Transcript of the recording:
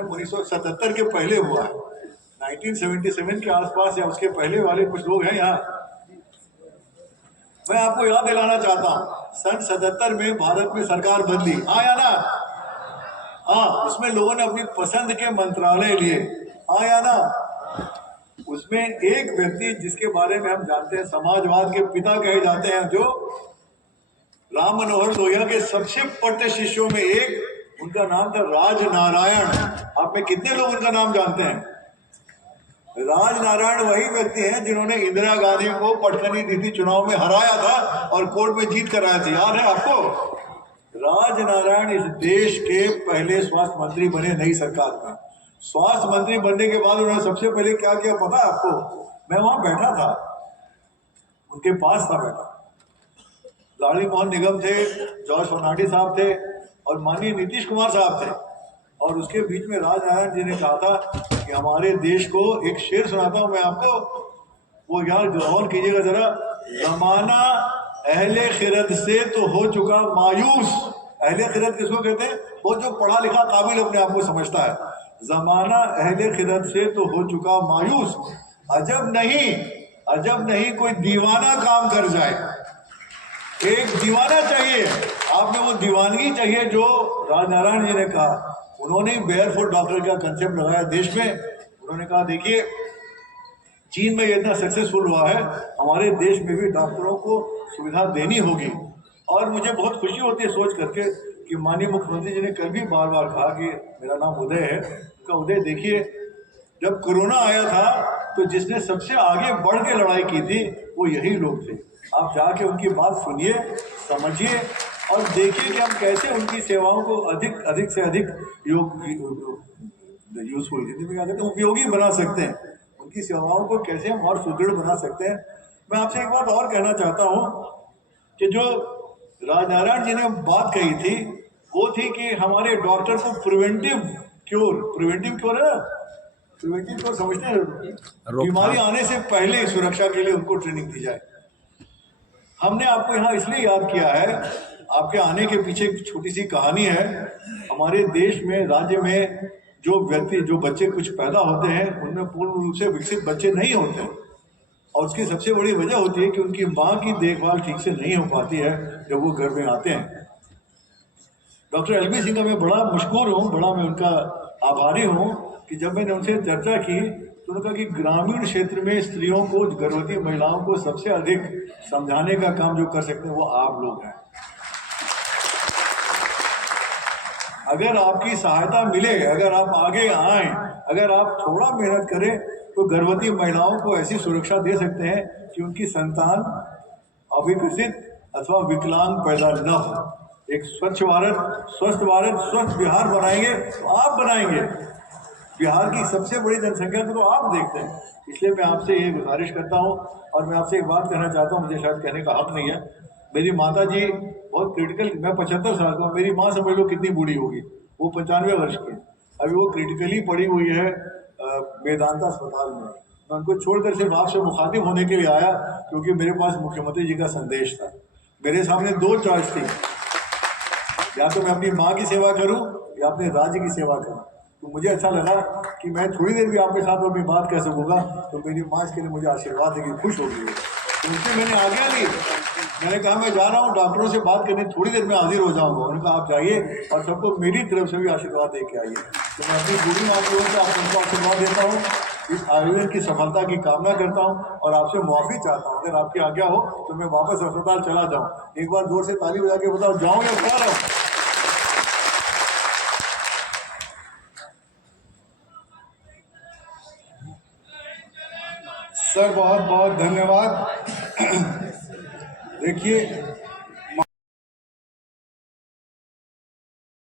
जन्म 1977 के पहले हुआ है, 1977 के आसपास या उसके पहले वाले कुछ लोग हैं यहाँ। मैं आपको याद दिलाना चाहता हूँ, सन 77 में भारत में सरकार बदली, हाँ या ना? हाँ, उसमें लोगों ने अपनी पसंद के मंत्रालय लिए, हाँ या ना? उसमें एक व्यक्ति जिसके बारे में हम जानते हैं, समाजवाद के पिता कहे जाते हैं, जो राम मनोहर लोहिया के सबसे पढ़ते शिष्यों में एक, उनका नाम था राजनारायण। आप में कितने लोग उनका नाम जानते हैं? राजनारायण वही व्यक्ति हैं जिन्होंने इंदिरा गांधी को पटकनी नीति चुनाव में हराया था और कोर्ट में जीत कर आया था, याद है आपको? राजनारायण इस देश के पहले स्वास्थ्य मंत्री बने नई सरकार में। स्वास्थ्य मंत्री बनने के बाद उन्होंने सबसे पहले क्या किया पता है आपको? मैं वहां बैठा था, उनके पास था बैठा, लाड़ी मोहन निगम थे, जॉर्ज फर्नांडिस साहब थे और माननीय नीतीश कुमार साहब थे, और उसके बीच में राजनारायण जी ने कहा था कि हमारे देश को, एक शेर सुनाता हूं मैं आपको, वो यार गौर कीजिएगा जरा, जमाना अहले खिरत से तो हो चुका मायूस। अहले खिरत किसको कहते हैं? वो जो पढ़ा लिखा काबिल अपने आप को समझता है। जमाना अहले खिरत से तो हो चुका मायूस, अजब नहीं कोई दीवाना काम कर जाए। एक दीवाना चाहिए, आप में वो दीवानगी चाहिए जो राजनारायण जी ने कहा। उन्होंने बेयरफुट डॉक्टर का कंसेप्ट लगाया देश में। उन्होंने कहा देखिए, चीन में ये इतना सक्सेसफुल हुआ है, हमारे देश में भी डॉक्टरों को सुविधा देनी होगी। और मुझे बहुत खुशी होती है सोच करके कि माननीय मुख्यमंत्री जी ने कल भी बार बार कहा कि मेरा नाम उदय है। उनका उदय देखिए, जब कोरोना आया था तो जिसने सबसे आगे बढ़ के लड़ाई की थी वो यही लोग थे। आप जाके उनकी बात सुनिए, समझिए और देखिए कि हम कैसे उनकी सेवाओं को अधिक से अधिक यूजफुल, हिंदी में क्या कहते हैं, उपयोगी बना सकते हैं। उनकी सेवाओं को कैसे हम और सुदृढ़ बना सकते हैं। मैं आपसे एक बात और कहना चाहता हूं कि जो राजनारायण जी ने बात कही थी वो थी कि हमारे डॉक्टर को प्रिवेंटिव क्योर है, प्रिवेंटिव क्योर समझते हैं, बीमारी आने से पहले सुरक्षा के लिए उनको ट्रेनिंग दी जाए। हमने आपको यहाँ इसलिए याद किया है, आपके आने के पीछे एक छोटी सी कहानी है। हमारे देश में, राज्य में जो बच्चे कुछ पैदा होते हैं उनमें पूर्ण रूप से विकसित बच्चे नहीं होते, और उसकी सबसे बड़ी वजह होती है कि उनकी माँ की देखभाल ठीक से नहीं हो पाती है जब वो घर में आते हैं। डॉक्टर एलबी सिंह का मैं बड़ा मशहूर हूँ, बड़ा मैं उनका आभारी हूँ कि जब मैंने उनसे चर्चा की तो उन्होंने कहा कि ग्रामीण क्षेत्र में स्त्रियों को, गर्भवती महिलाओं को सबसे अधिक समझाने का काम जो कर सकते हैं वो आप लोग हैं। अगर आपकी सहायता मिले, अगर आप आगे आए, अगर आप थोड़ा मेहनत करें तो गर्भवती महिलाओं को ऐसी सुरक्षा दे सकते हैं कि उनकी संतान अविकसित अथवा विकलांग पैदा न हो। एक स्वच्छ भारत, स्वस्थ भारत, स्वस्थ बिहार बनाएंगे तो आप बनाएंगे। बिहार की सबसे बड़ी जनसंख्या को तो आप देखते हैं। इसलिए मैं आपसे ये गुजारिश करता हूँ, और मैं आपसे एक बात कहना चाहता हूँ, मुझे शायद कहने का हक नहीं है। मेरी माता जी बहुत क्रिटिकल, मैं 75 साल का हूँ, मेरी माँ समझ लो कितनी बूढ़ी होगी, वो 95 वर्ष की है, अभी वो क्रिटिकली पड़ी हुई है वेदांता अस्पताल में। मैं उनको छोड़कर सिर्फ आपसे मुखातिब होने के लिए आया क्योंकि मेरे पास मुख्यमंत्री जी का संदेश था। मेरे सामने दो चॉइस थी, या तो मैं अपनी माँ की सेवा करूं या अपने राज्य की सेवा करूं। तो मुझे अच्छा लगा कि मैं थोड़ी देर भी आपके साथ अपनी बात कह सकूंगा, तो मेरी माँ इसके लिए मुझे आशीर्वाद देगी, खुश होगी। तो उनसे मैंने आज्ञा ली, मैंने कहा मैं जा रहा हूँ डॉक्टरों से बात करने, थोड़ी देर में हाजिर हो जाऊंगा। उन्होंने कहा आप जाइए और सबको मेरी तरफ से भी आशीर्वाद दे के आइए। तो मैं अपनी बूढ़ी माँ की ओर से आपको आशीर्वाद देता हूँ, इस आयोजन की सफलता की कामना करता हूँ और आपसे मुआफी चाहता हूँ। अगर आपकी आज्ञा हो तो मैं वापस अस्पताल चला जाऊँ। एक बार जोर से ताली बजा के बताओ, जाऊँ या खड़ा रहूँ? सर बहुत बहुत धन्यवाद। देखिए